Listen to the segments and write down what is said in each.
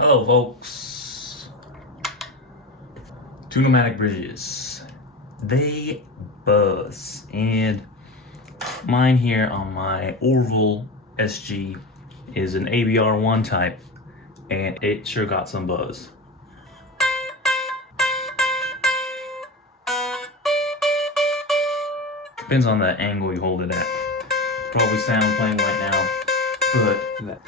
Hello folks. Tune-o-matic bridges. They buzz. And mine here on my Orville SG is an ABR1 type, and it sure got some buzz. Depends on the angle you hold it at. Probably sound playing right now, but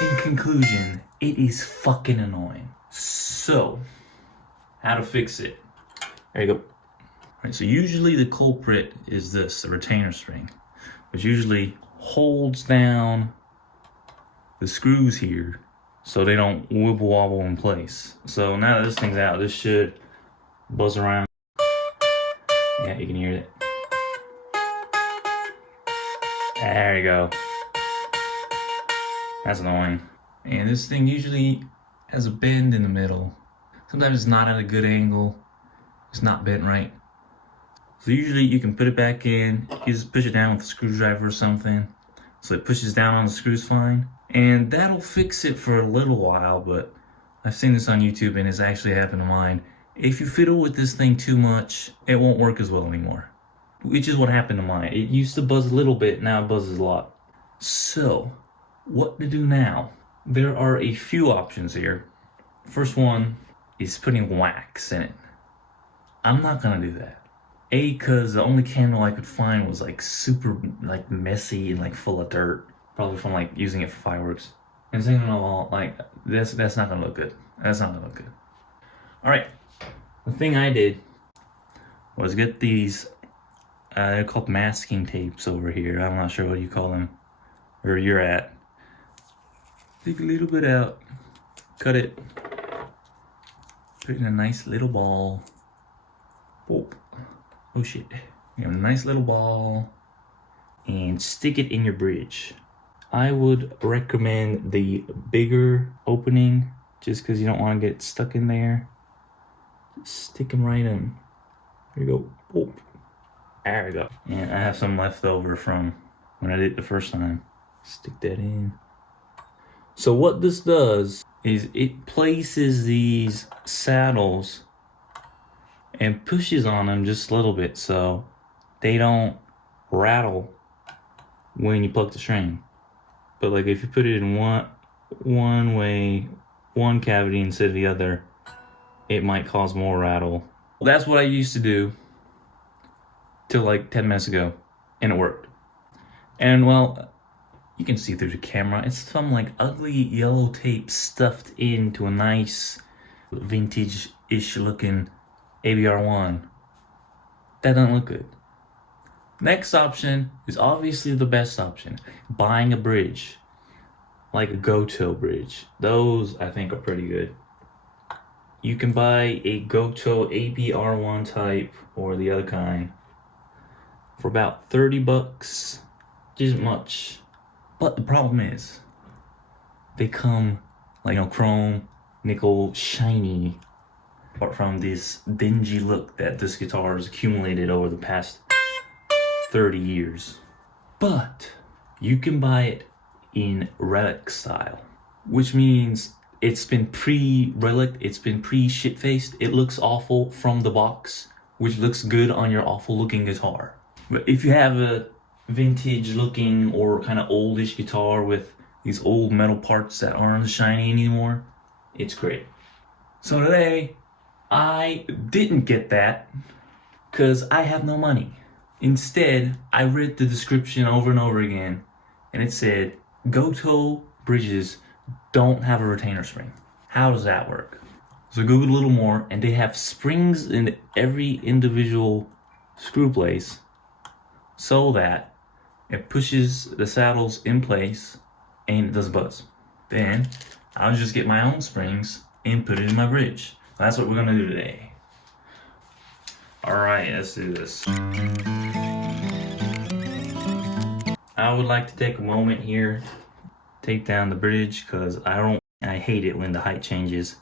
in conclusion, it is fucking annoying. So, how to fix it? There you go. Alright, so usually the culprit is this, the retainer spring, which usually holds down the screws here so they don't wibble wobble in place. So now that this thing's out, this should buzz around. Yeah, you can hear it. There you go. That's annoying. And this thing usually has a bend in the middle. Sometimes it's not at a good angle. It's not bent right. So usually you can put it back in. You just push it down with a screwdriver or something, so it pushes down on the screws fine. And that'll fix it for a little while, but I've seen this on YouTube and it's actually happened to mine. If you fiddle with this thing too much, it won't work as well anymore. Which is what happened to mine. It used to buzz a little bit, now it buzzes a lot. So, what to do now? There are a few options here. First one is putting wax in it. I'm not gonna do that. A, cause the only candle I could find was like super like messy and like full of dirt. Probably from like using it for fireworks. And second of all, like that's not gonna look good. That's not gonna look good. Alright, the thing I did was get these, they're called masking tapes over here. I'm not sure what you call them, where you're at. Take a little bit out, cut it, put it in a nice little ball. Oh shit. You have a nice little ball and stick it in your bridge. I would recommend the bigger opening just because you don't want to get stuck in there. Just stick them right in. There you go. There we go. And I have some left over from when I did it the first time. Stick that in. So what this does is it places these saddles and pushes on them just a little bit so they don't rattle when you pluck the string. But like if you put it in one way, one cavity instead of the other, it might cause more rattle. That's what I used to do till like 10 minutes ago, and it worked. And well, you can see through the camera, it's some like ugly yellow tape stuffed into a nice vintage-ish looking ABR1. That doesn't look good. Next option is obviously the best option. Buying a bridge. Like a Goto bridge. Those I think are pretty good. You can buy a Goto ABR1 type or the other kind for about 30 bucks. Isn't much. But the problem is, they come like chrome, nickel, shiny. Apart from this dingy look that this guitar has accumulated over the past 30 years. But you can buy it in relic style, which means it's been pre-relic, it's been pre-shit-faced. It looks awful from the box, which looks good on your awful looking guitar. But if you have a vintage looking or kind of oldish guitar with these old metal parts that aren't shiny anymore, it's great. So today, I didn't get that because I have no money. Instead, I read the description over and over again, and it said, Goto bridges don't have a retainer spring. How does that work? So I googled a little more, and they have springs in every individual screw place so that it pushes the saddles in place and it doesn't buzz. Then I'll just get my own springs and put it in my bridge. That's what we're gonna do today. Alright, let's do this. I would like to take a moment here, take down the bridge, because I hate it when the height changes.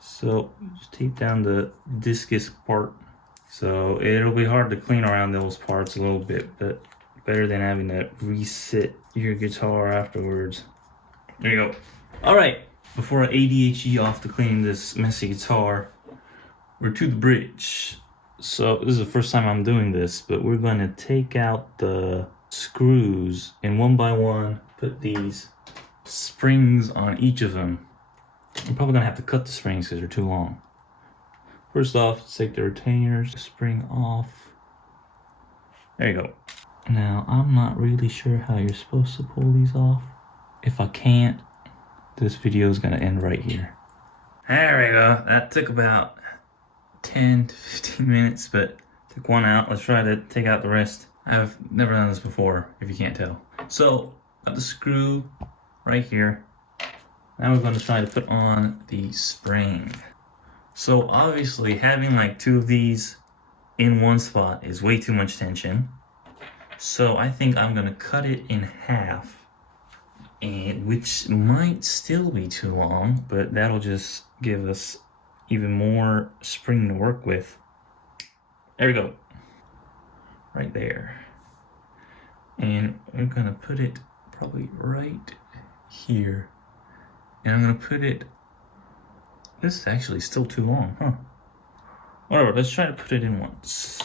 So just take down the discus part. So it'll be hard to clean around those parts a little bit, but better than having to reset your guitar afterwards. There you go. All right, before I ADHD off to clean this messy guitar, we're to the bridge. So this is the first time I'm doing this, but we're going to take out the screws and one by one put these springs on each of them. I'm probably going to have to cut the springs because they're too long. First off, take the retainers, spring off. There you go. Now, I'm not really sure how you're supposed to pull these off. If I can't, this video is going to end right here. There we go. That took about 10 to 15 minutes, but took one out. Let's try to take out the rest. I've never done this before, if you can't tell. So, got the screw right here. Now we're going to try to put on the spring. So obviously having like two of these in one spot is way too much tension. So I think I'm going to cut it in half, and which might still be too long, but that'll just give us even more spring to work with. There we go. Right there. And we're going to put it probably right here. And I'm going to put it... This is actually still too long, huh? Whatever, let's try to put it in once.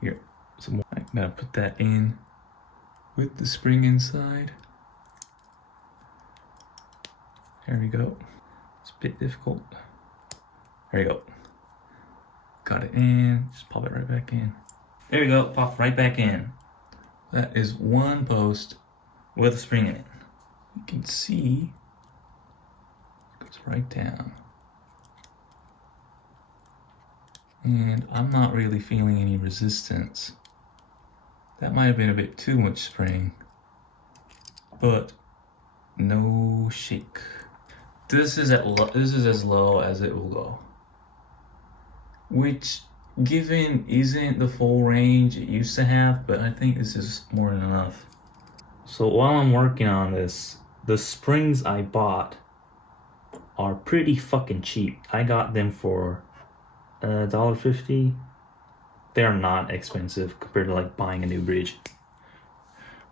Here, some more. I gotta put that in with the spring inside. There we go. It's a bit difficult. There you go. Got it in, just pop it right back in. There you go, pop right back in. That is one post with a spring in it. You can see it goes right down. And I'm not really feeling any resistance. That might have been a bit too much spring, but no shake. This is as low as it will go, which given isn't the full range it used to have, but I think this is more than enough. So while I'm working on this, the springs I bought are pretty fucking cheap. I got them for $1.50. They're not expensive compared to like buying a new bridge.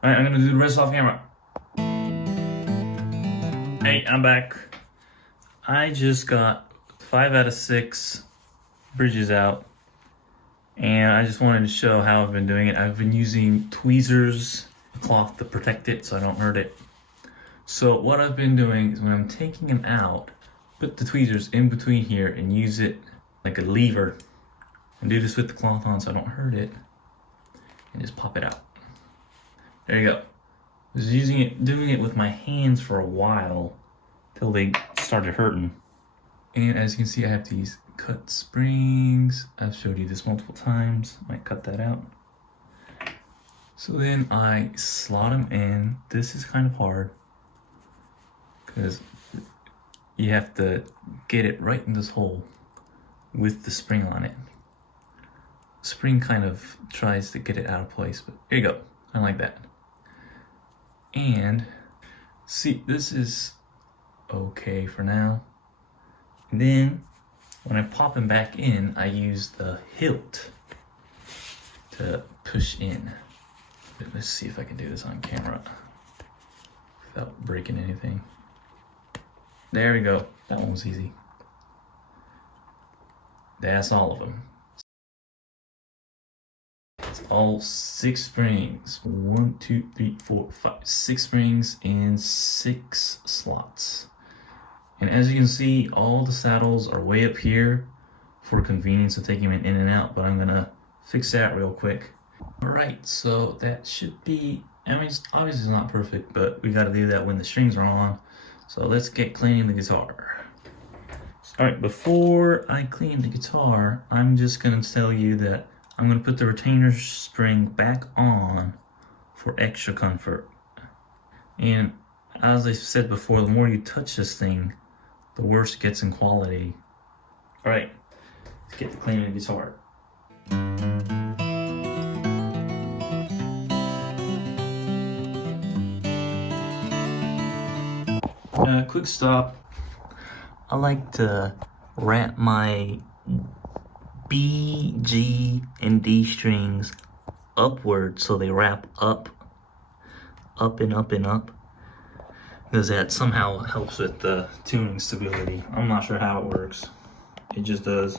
Alright, I'm gonna do the rest off camera. Hey, I'm back. I just got 5 out of 6 bridges out, and I just wanted to show how I've been doing it. I've been using tweezers, cloth to protect it so I don't hurt it. So what I've been doing is when I'm taking them out, put the tweezers in between here and use it like a lever, and do this with the cloth on so I don't hurt it, and just pop it out. There you go. I was doing it with my hands for a while till they started hurting. And as you can see, I have these cut springs. I've showed you this multiple times. Might cut that out. So then I slot them in. This is kind of hard because you have to get it right in this hole with the spring on it. Spring kind of tries to get it out of place, but there you go. I like that. And see, this is okay for now. And then when I pop them back in, I use the hilt to push in. Let's see if I can do this on camera without breaking anything. There we go. That one was easy. That's all of them. It's all 6 springs. 1, 2, 3, 4, 5. 6 springs in 6 slots. And as you can see, all the saddles are way up here for convenience of taking them in and out, but I'm gonna fix that real quick. All right, so that should be, I mean, it's obviously not perfect, but we gotta do that when the strings are on. So let's get cleaning the guitar. All right, before I clean the guitar, I'm just gonna tell you that I'm gonna put the retainer spring back on for extra comfort. And as I said before, the more you touch this thing, the worse it gets in quality. All right, let's get to cleaning the guitar. Quick stop. I like to wrap my B, G, and D strings upward so they wrap up and up and up. because that somehow helps with the tuning stability. I'm not sure how it works. It just does.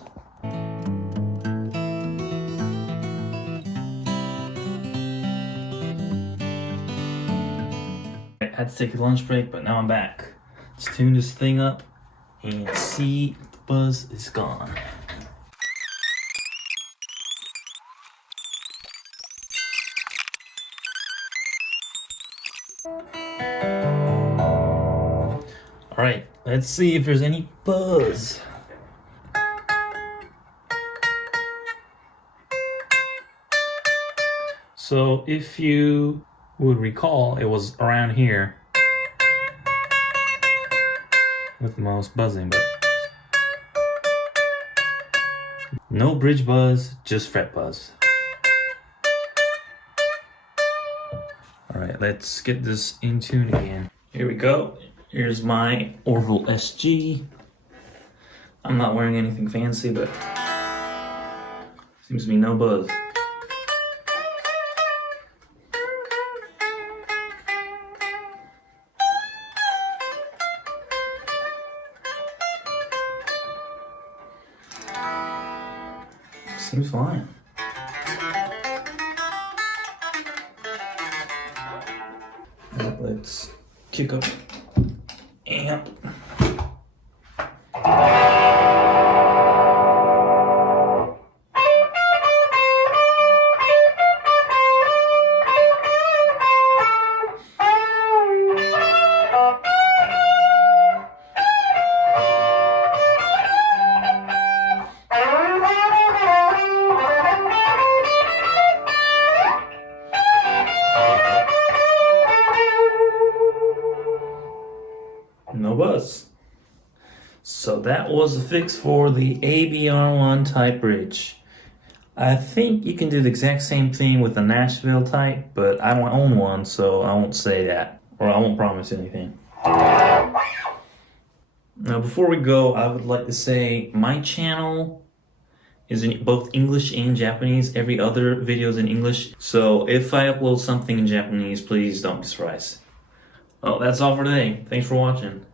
I had to take a lunch break, but now I'm back. Let's tune this thing up and see if the buzz is gone. All right, let's see if there's any buzz. So if you would recall, it was around here with the most buzzing, but no bridge buzz, just fret buzz. All right, let's get this in tune again. Here we go. Here's my Orville SG. I'm not wearing anything fancy, but seems to be no buzz. Seems fine. Let's kick up amp. No buzz. So that was the fix for the ABR1 type bridge. I think you can do the exact same thing with the Nashville type, but I don't own one, so I won't say that, or I won't promise anything. Now before we go, I would like to say my channel is in both English and Japanese. Every other video is in English, so if I upload something in Japanese, please don't be surprised. Well, that's all for today. Thanks for watching.